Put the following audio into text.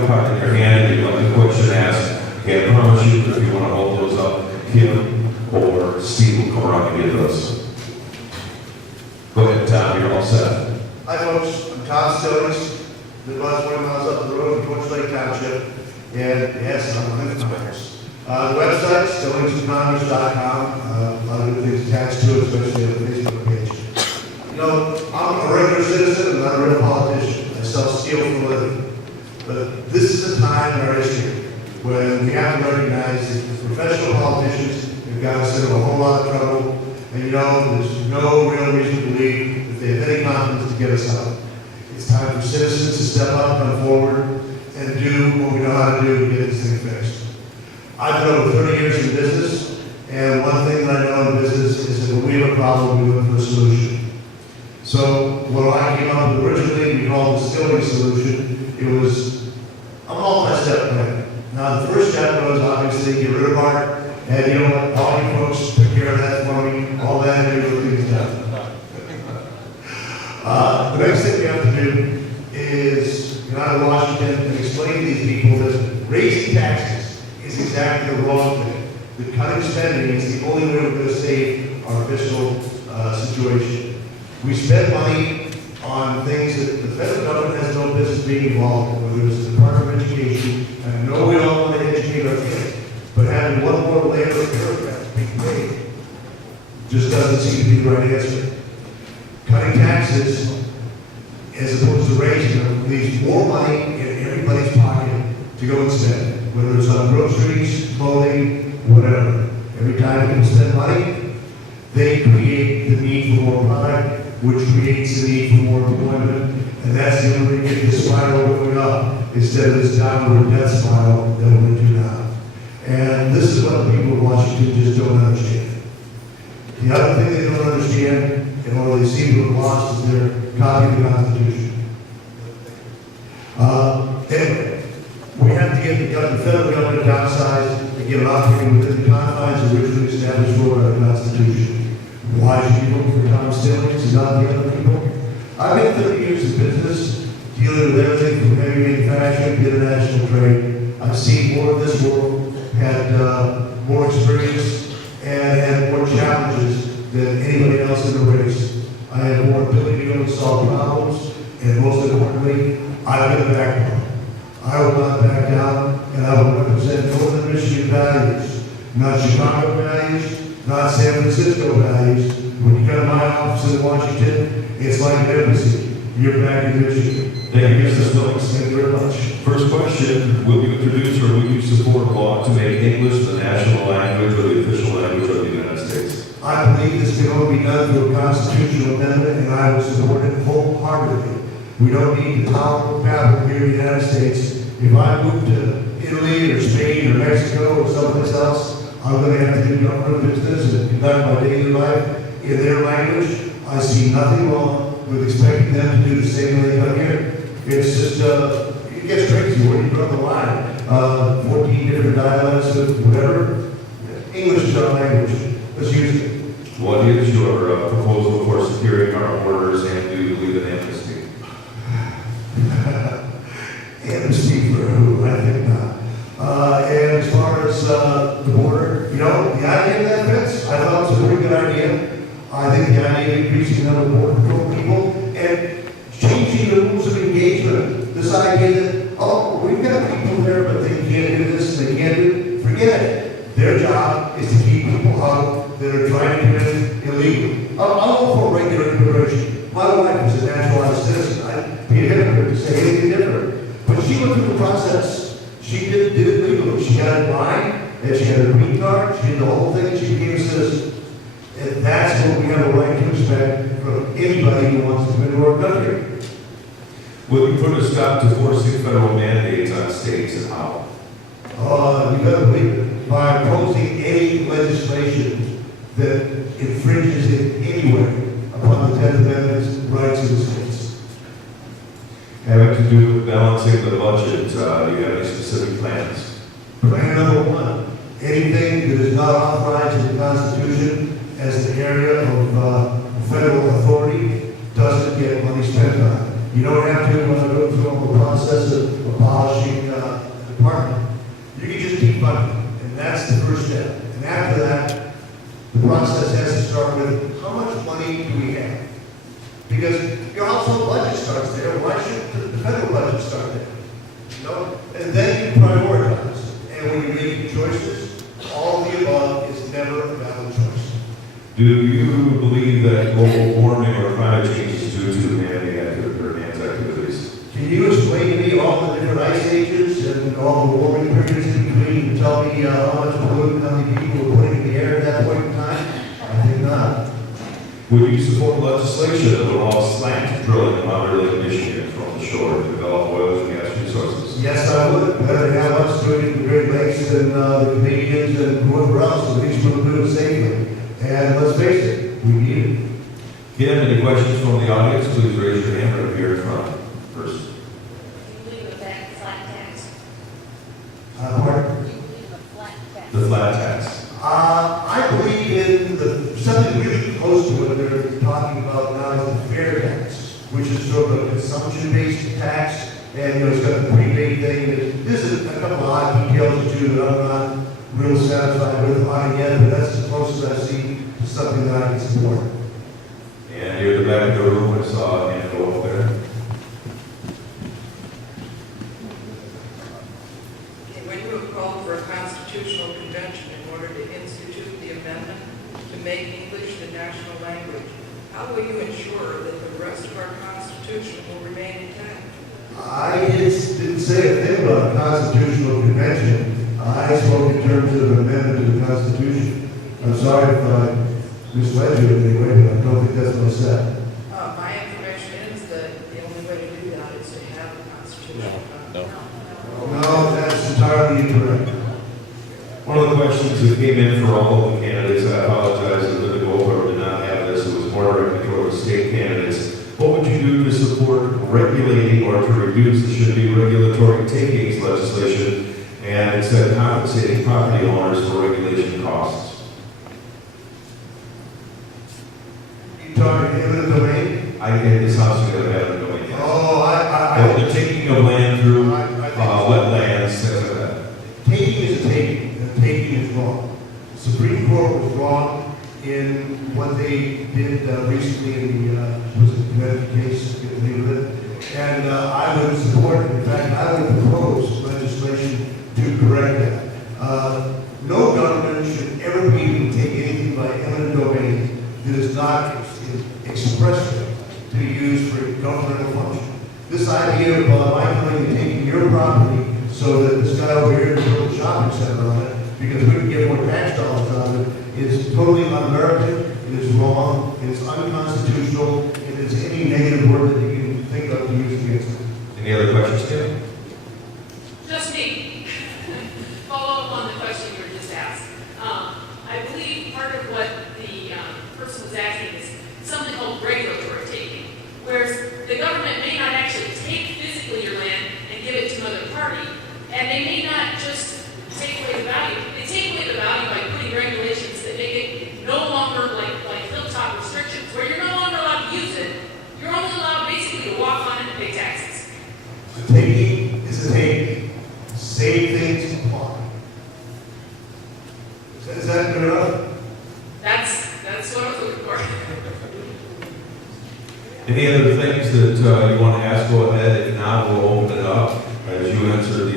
have a card in your hand and you'd like a question asked, and I promise you, if you want to hold those up, Kim or Steve will come around and get those. Go ahead, Tom, you're all set. Hi folks, I'm Tom Stillings, live about 20 miles up the road in Torch Lake Township, and yes, I'm a house. The website, stillings-to-commerce.com, a lot of good things attached to it, especially on the Facebook page. You know, I'm a regular citizen, I'm not a real politician. I sell steel for a living. But this is a time in our history when we have to recognize that professional politicians have got us into a whole lot of trouble, and you know, there's no real reason to believe that they have any confidence to get us out. It's time for citizens to step up, come forward, and do what we know how to do to get this thing fixed. I've been over 30 years in business, and one thing that I know in business is that when we have a problem, we look for a solution. So what I came up with originally, we called the Stillings solution. It was a multi-step plan. Now the first step was obviously get rid of art, and you know what, all you folks took care of that for me, all that and everything's done. The next thing we have to do is get out of Washington and explain to these people that raising taxes is exactly the wrong thing. The cutting spending is the only way we're going to save our fiscal situation. We spend money on things that the federal government has no business being involved in, whether it's the Department of Education. I know we all want to educate our kids, but having one more layer of bureaucrats being paid just doesn't seem to be the right answer. Cutting taxes, as opposed to raising them, leaves more money in everybody's pocket to go and spend, whether it's on groceries, clothing, whatever. Every time people spend money, they create the need for more product, which creates the need for more employment, and that's the only way to get this spiral going up instead of this downward death spiral that we're into now. And this is what the people of Washington just don't understand. The other thing they don't understand, and what they seem to have lost, is their copy of the Constitution. Anyway, we have to get the federal government downsized and get it operating within the confines originally established for by the Constitution. Why should you vote for Tom Stillings and not the other people? I've been 30 years in business, dealing with everything from heavy manufacturing to international trade. I've seen more of this world, had more experience, and had more challenges than anybody else in the race. I have more ability to go and solve problems, and most importantly, I've got a backbone. I will not back down, and I will represent Northern Michigan values, not Chicago values, not San Francisco values. When you come to my office in Washington, it's like an embassy. You're back in Michigan. Thank you, Mr. Stillings. Thank you very much. First question, will you introduce or will you support a law to make English the national language or the official language of the United States? I believe this can only be done through a constitutional amendment, and I will support it wholeheartedly. We don't need the power of babble here in the United States. If I move to Italy or Spain or Mexico or someplace else, I'm going to have to do government business and conduct my daily life in their language. I see nothing wrong with expecting them to do the same when they come here. It's just, it gets crazy when you draw the line. 14 different dialects of whatever. English is our language. Let's use it. What is your proposal for securing our borders and do you believe in amnesty? Amnesty for who? I think not. And as far as the border, you know, the idea of that fence, I thought it was a pretty good idea. I think the idea of increasing the number of border patrol people and changing the rules of engagement, this idea that, oh, we've got people there, but they can't do this, they can't do it, forget it. Their job is to keep people out that are trying to do it illegally. I'm all for regular immigration. My wife is a naturalized citizen. I'd be a hypocrite to say anything different. But she went through the process. She did it legally. She got it blind, and she had a green card, she did the whole thing, and she became a citizen. And that's what we have a right to expect from anybody who wants to come into our country. Will you put a stop to forcing federal mandates on states and how? You better believe it. By opposing any legislation that infringes in any way upon the 10th Amendment's rights of the states. Having to do with balancing the budget, do you have any specific plans? Plan number one, anything that is not authorized in the Constitution as an area of federal authority doesn't get money spent on. You don't have to go through all the process of abolishing You can just keep funding, and that's the first step. And after that, the process has to start with how much money do we have? Because your household budget starts there. Why shouldn't the federal budget start there? You know? And then you prioritize. And when you're making choices, all of the above is never a valid choice. Do you believe that global warming or climate change is due to man's activities? Can you explain to me all the different ice ages and all the warming periods in between and tell me how much pollutant, how many people were putting in the air at that point in time? I think not. Would you support legislation that would allow slant drilling in Mount Lake, Michigan from the shore to develop oil and gas resources? Yes, I would. Better than have us doing it in the Great Lakes and the Canadians and whoever else, at least we'll do it safely. And let's face it, we need it. Again, any questions from the audience, please raise your hand right here in front first. Do you believe in that flat tax? Pardon? Do you believe in a flat tax? The flat tax. I believe in something really close to what they're talking about now is the fair tax, which is sort of a consumption-based tax, and it's got a pretty big thing. There's a couple of odd details too that I'm not real satisfied with on it yet, but that's as close as I've seen to something that I can support. And here at the back of the room, I saw a hand go up there. When you have called for a constitutional convention in order to institute the amendment to make English the national language, how will you ensure that the rest of our Constitution will remain intact? I didn't say a thing about a constitutional convention. I spoke in terms of an amendment to the Constitution. I'm sorry if I misled you in any way, but I don't think that's what I said. My information is that the only way to do that is to have a constitutional convention. No, that's entirely incorrect. One of the questions that came in for all of the candidates, I apologize that Linda Goldberg did not have this, it was more directed toward the state candidates. What would you do to support regulating or to reduce, there should be regulatory takings legislation, and instead compensating property owners for regulation costs? You talking eminent domain? I get this house together, haven't doing yet. Oh, The taking of land through wetlands, things like that. taking is a taking, and taking is wrong. The Supreme Court was wrong in what they did recently in the, was it Connecticut case, get the name of it? And I would support it. In fact, I would propose legislation to correct that. No government should ever be able to take anything by eminent domain that is not expressly to be used for governmental function. This idea of my company taking your property so that this guy over here can build a shopping center on it because we can get more tax dollars out of it is totally un-American, it is wrong, it is unconstitutional, it is any negative word that you can think of to use against it. Any other questions, Tim? Just me. Follow up on the question you were just asked. I believe part of what the person was asking is something called regulatory taking, whereas the government may not actually take physically your land and give it to another party, and they may not just take away the value. They take away the value by putting regulations that make it no longer like hilltop restrictions, where you're no longer allowed to use it. You're only allowed basically to walk on it and pay taxes. A taking is a taking. Same things apply. Is that good enough? That's what I was looking for. Any other things that you want to ask, go ahead. If not, we'll open it up as you answer the